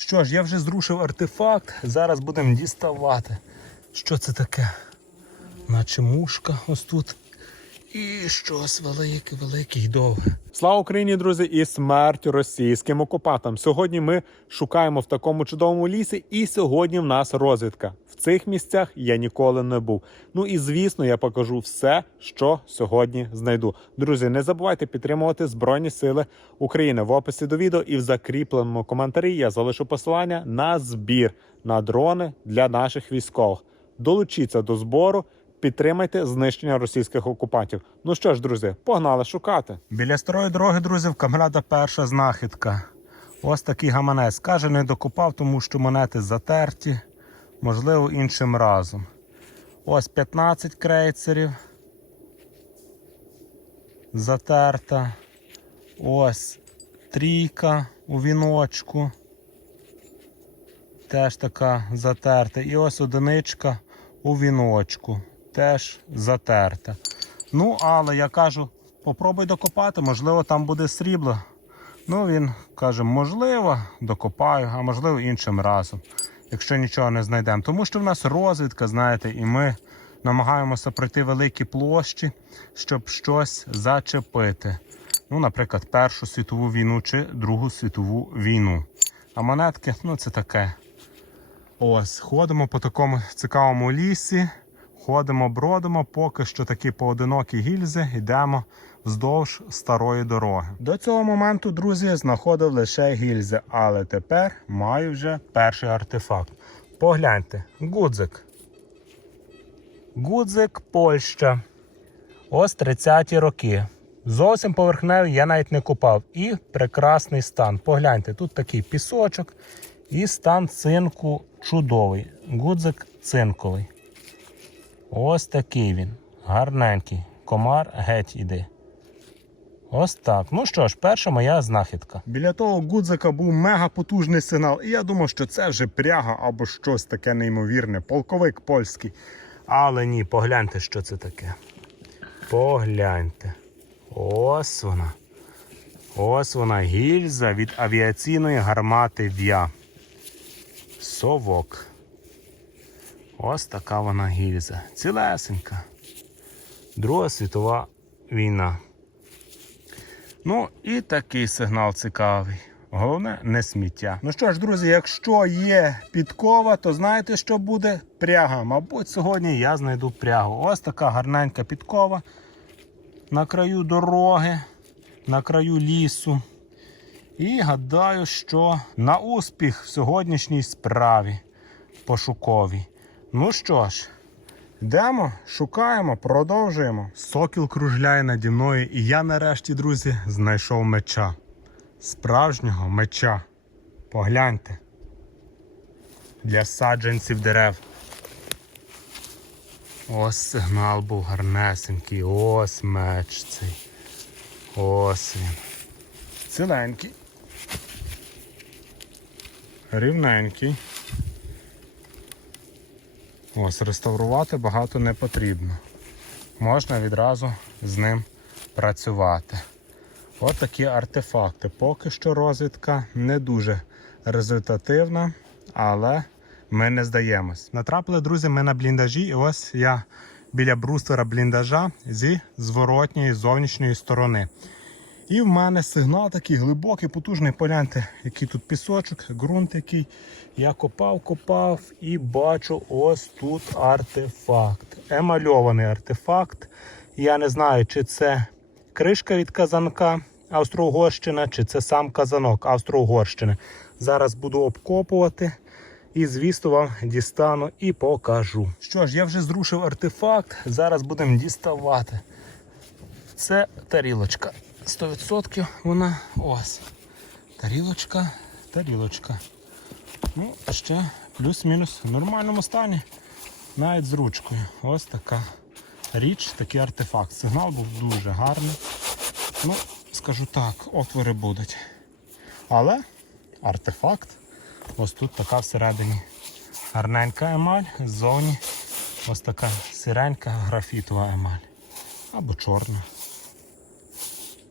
Що ж, я вже зрушив артефакт. Зараз будемо діставати. Що це таке? Наче мушка ось тут. І щось велике, велике й довге. Слава Україні, друзі, і смерть російським окупантам. Сьогодні ми шукаємо в такому чудовому лісі, і сьогодні в нас розвідка. В цих місцях я ніколи не був. Ну і звісно, я покажу все, що сьогодні знайду. Друзі, не забувайте підтримувати Збройні Сили України в описі до відео і в закріпленому коментарі я залишу посилання на збір на дрони для наших військових. Долучіться до збору. Підтримайте знищення російських окупантів. Ну що ж, друзі, погнали шукати. Біля старої дороги, друзі, в камрада перша знахідка. Ось такий гаманець. Каже, не докупав, тому що монети затерті. Можливо, іншим разом. Ось 15 крейцерів. Затерта. Ось трійка у віночку. Теж така затерта. І ось одиничка у віночку. Теж затерта. Ну, але я кажу, попробуй докопати, можливо, там буде срібло. Ну, він каже, можливо, докопаю, а можливо іншим разом, якщо нічого не знайдемо. Тому що в нас розвідка, знаєте, і ми намагаємося пройти великі площі, щоб щось зачепити. Ну, наприклад, Першу світову війну чи Другу світову війну. А монетки, ну це таке. Ось, ходимо по такому цікавому лісі, ходимо, бродимо, поки що такі поодинокі гільзи, йдемо вздовж старої дороги. До цього моменту, друзі, знаходив лише гільзи, але тепер маю вже перший артефакт. Погляньте, гудзик. Гудзик Польща. Ось 30-ті роки. Зовсім поверхневий я навіть не купав. І прекрасний стан. Погляньте, тут такий пісочок. І стан цинку чудовий. Гудзик цинковий. Ось такий він. Гарненький. Комар геть іде. Ось так. Ну що ж, перша моя знахідка. Біля того гудзика був мега потужний сигнал. І я думав, що це вже пряга або щось таке неймовірне. Полковик польський. Але ні, погляньте, що це таке. Погляньте. Ось вона. Ось вона гільза від авіаційної гармати В'я. Совок. Ось така вона гільза. Цілесенька. Друга світова війна. Ну і такий сигнал цікавий. Головне не сміття. Ну що ж, друзі, якщо є підкова, то знаєте, що буде? Пряга. Мабуть, сьогодні я знайду прягу. Ось така гарненька підкова на краю дороги, на краю лісу. І гадаю, що на успіх в сьогоднішній справі пошуковій. Ну що ж, йдемо, шукаємо, продовжуємо. Сокіл кружляє наді мною, і я нарешті, друзі, знайшов меча. Справжнього меча. Погляньте. Для саджанців дерев. Ось сигнал був гарнесенький. Ось меч цей. Ось він. Ціленький. Рівненький. Ось реставрувати багато не потрібно. Можна відразу з ним працювати. От такі артефакти. Поки що розвідка не дуже результативна, але ми не здаємось. Натрапили, друзі, ми на бліндажі, і ось я біля бруствера бліндажа зі зворотньої зовнішньої сторони. І в мене сигнал такий глибокий, потужний. Погляньте, який тут пісочок, ґрунт який. Я копав, копав і бачу ось тут артефакт. Емальований артефакт. Я не знаю, чи це кришка від казанка Австро-Угорщина, чи це сам казанок Австро-Угорщини. Зараз буду обкопувати. І, звісно, вам дістану і покажу. Що ж, я вже зрушив артефакт. Зараз будемо діставати. Це тарілочка. 100% вона ось. Тарілочка, тарілочка. Ну, ще плюс-мінус в нормальному стані. Навіть з ручкою. Ось така річ, такий артефакт. Сигнал був дуже гарний. Ну, скажу так, отвори будуть. Але артефакт. Ось тут така всередині гарненька емаль, ззовні ось така сиренька графітова емаль. Або чорна.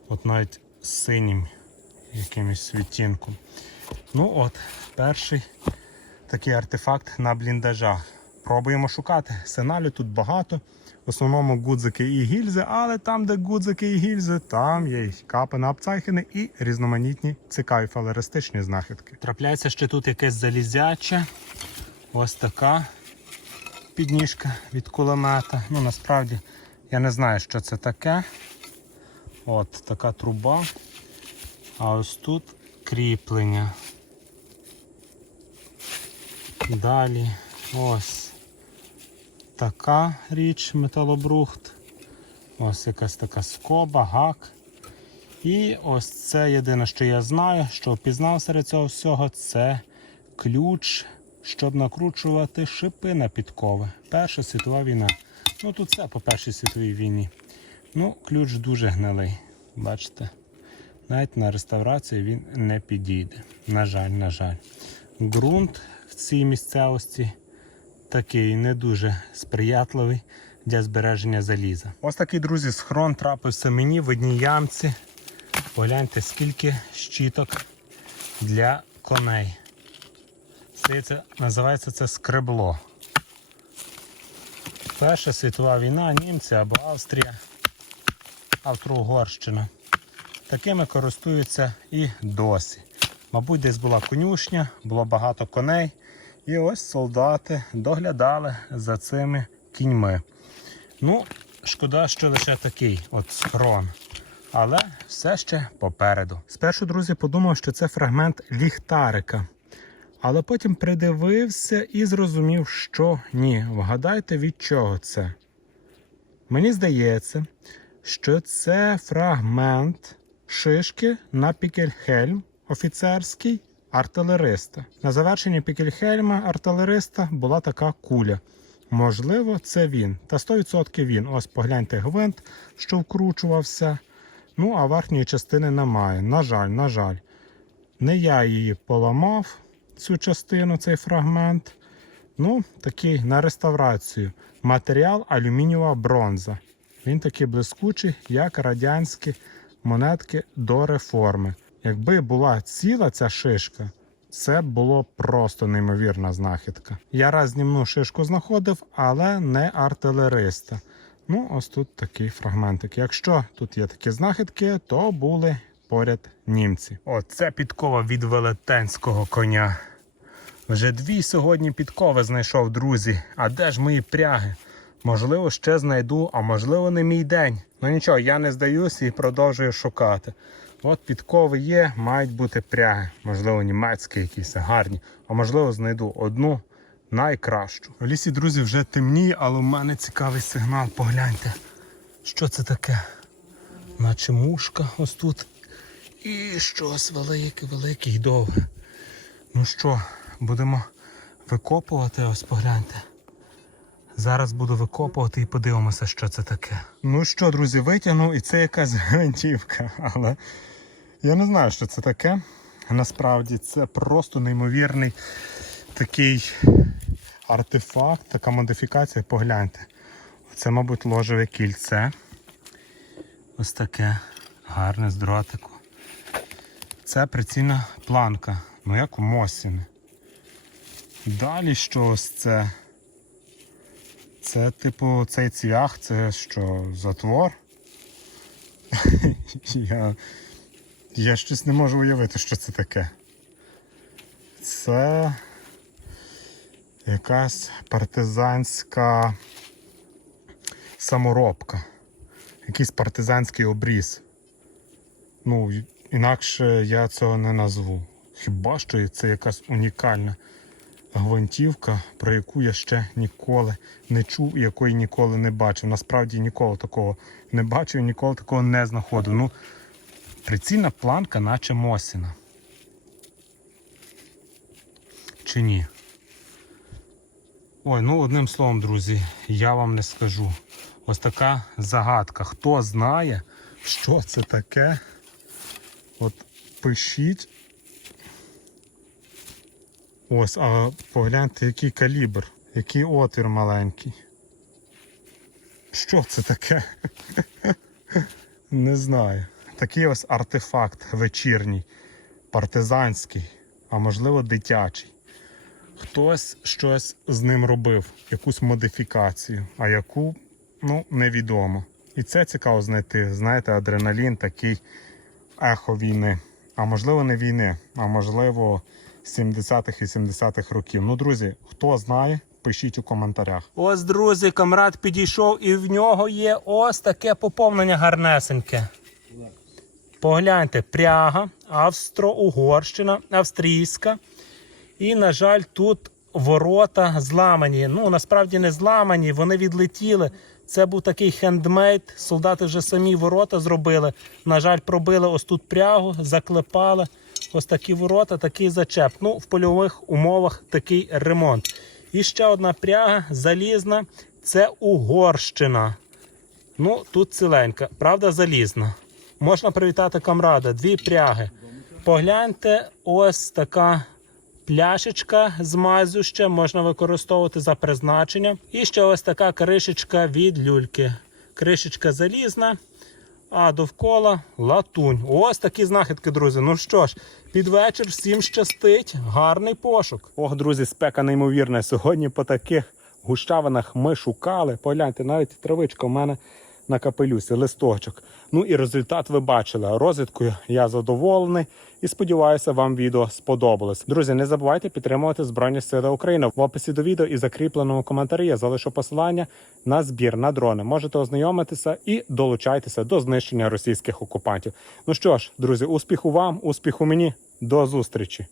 От навіть з синім якимось відтінком. Ну от, перший такий артефакт на бліндажах. Пробуємо шукати. Сигналів тут багато. В основному гудзики і гільзи, але там, де гудзики і гільзи, там є і капи на апцайхени і різноманітні цікаві фалеристичні знахідки. Трапляється ще тут якесь залізяче. Ось така підніжка від кулемета. Ну насправді я не знаю, що це таке. От така труба. А ось тут кріплення. Далі ось така річ металобрухт. Ось якась така скоба, гак. І ось це єдине, що я знаю, що впізнав серед цього всього, це ключ, щоб накручувати шипи на підкови. Перша світова війна. Ну тут все по Першій світовій війні. Ну, ключ дуже гнилий. Бачите? Навіть на реставрацію він не підійде. На жаль, на жаль. Ґрунт в цій місцевості такий не дуже сприятливий для збереження заліза. Ось такий, друзі, схрон трапився мені в одній ямці. Погляньте, скільки щіток для коней. Здається, називається це скребло. Перша світова війна, німці або Австрія, Австро-Угорщина. Такими користуються і досі. Мабуть, десь була конюшня, було багато коней. І ось солдати доглядали за цими кіньми. Ну, шкода, що лише такий от схрон. Але все ще попереду. Спершу, друзі, подумав, що це фрагмент ліхтарика. Але потім придивився і зрозумів, що ні. Вгадайте, від чого це. Мені здається, що це фрагмент шишки на пікельхельм офіцерський артилериста. На завершенні пікельхельма артилериста була така куля. Можливо, це він. Та 100% він. Ось погляньте гвинт, що вкручувався. Ну, а верхньої частини немає. На жаль, на жаль. Не я її поламав, цю частину, цей фрагмент. Ну, такий на реставрацію. Матеріал алюмінієва бронза. Він такий блискучий, як радянські монетки до реформи. Якби була ціла ця шишка, це було просто неймовірна знахідка. Я раз знімну шишку знаходив, але не артилериста. Ну, ось тут такий фрагментик. Якщо тут є такі знахідки, то були поряд німці. Оце підкова від велетенського коня. Вже дві сьогодні підкови знайшов, друзі. А де ж мої пряги? Можливо, ще знайду, а можливо, не мій день. Ну нічого, я не здаюся і продовжую шукати. От підкови є, мають бути пряги. Можливо, німецькі якісь гарні, а можливо, знайду одну найкращу. В лісі, друзі, вже темніє, але у мене цікавий сигнал. Погляньте, що це таке? Наче мушка ось тут. І щось велике, велике і довге. Ну що, будемо викопувати, ось погляньте. Зараз буду викопувати і подивимося, що це таке. Ну що, друзі, витягнув, і це якась гвинтівка. Але я не знаю, що це таке. Насправді це просто неймовірний такий артефакт, така модифікація. Погляньте. Це, мабуть, ложеве кільце. Ось таке гарне з дротику. Це прицільна планка, ну як у Мосіни. Далі що ось це? Це, типу, цей цвях, це що, затвор? я, я щось не можу уявити, що це таке. Це якась партизанська саморобка. Якийсь партизанський обріз. Ну, інакше я цього не назву. Хіба що це якась унікальна гвинтівка, про яку я ще ніколи не чув і якої ніколи не бачив. Насправді ніколи такого не бачив, ніколи такого не знаходив. Ну, прицільна планка, наче Мосіна. Чи ні? Ой, ну одним словом, друзі, я вам не скажу. Ось така загадка. Хто знає, що це таке? От пишіть. Ось, а погляньте, який калібр, який отвір маленький. Що це таке? Не знаю. Такий ось артефакт вечірній, партизанський. а можливо дитячий. Хтось щось з ним робив, якусь модифікацію, а яку ну, невідомо. І це цікаво знайти. Знаєте, адреналін такий ехо війни. А можливо, не війни, а можливо, 70-х і 70-х років. Ну, друзі, хто знає, пишіть у коментарях. Ось, друзі, камрад підійшов і в нього є ось таке поповнення гарнесеньке. Погляньте, пряга, Австро-Угорщина, австрійська. І, на жаль, тут ворота зламані. Ну, насправді не зламані, вони відлетіли. Це був такий хендмейд. Солдати вже самі ворота зробили. На жаль, пробили ось тут прягу, заклепали. Ось такі ворота, такий зачеп. Ну, в польових умовах такий ремонт. І ще одна пряга залізна. Це Угорщина. Ну, тут ціленька, правда, залізна. Можна привітати камрада, дві пряги. Погляньте, ось така пляшечка з мазю ще можна використовувати за призначенням. І ще ось така кришечка від люльки. Кришечка залізна, а довкола латунь. Ось такі знахідки, друзі. Ну що ж, під вечір всім щастить. Гарний пошук. Ох, друзі, спека неймовірна. Сьогодні по таких гущавинах ми шукали. Погляньте, навіть травичка у мене на капелюсі, листочок. Ну і результат ви бачили. Розвідкою я задоволений і сподіваюся, вам відео сподобалось. Друзі, не забувайте підтримувати Збройні Сили України. В описі до відео і закріпленому коментарі я залишу посилання на збір на дрони. Можете ознайомитися і долучайтеся до знищення російських окупантів. Ну що ж, друзі, успіху вам, успіху мені. До зустрічі!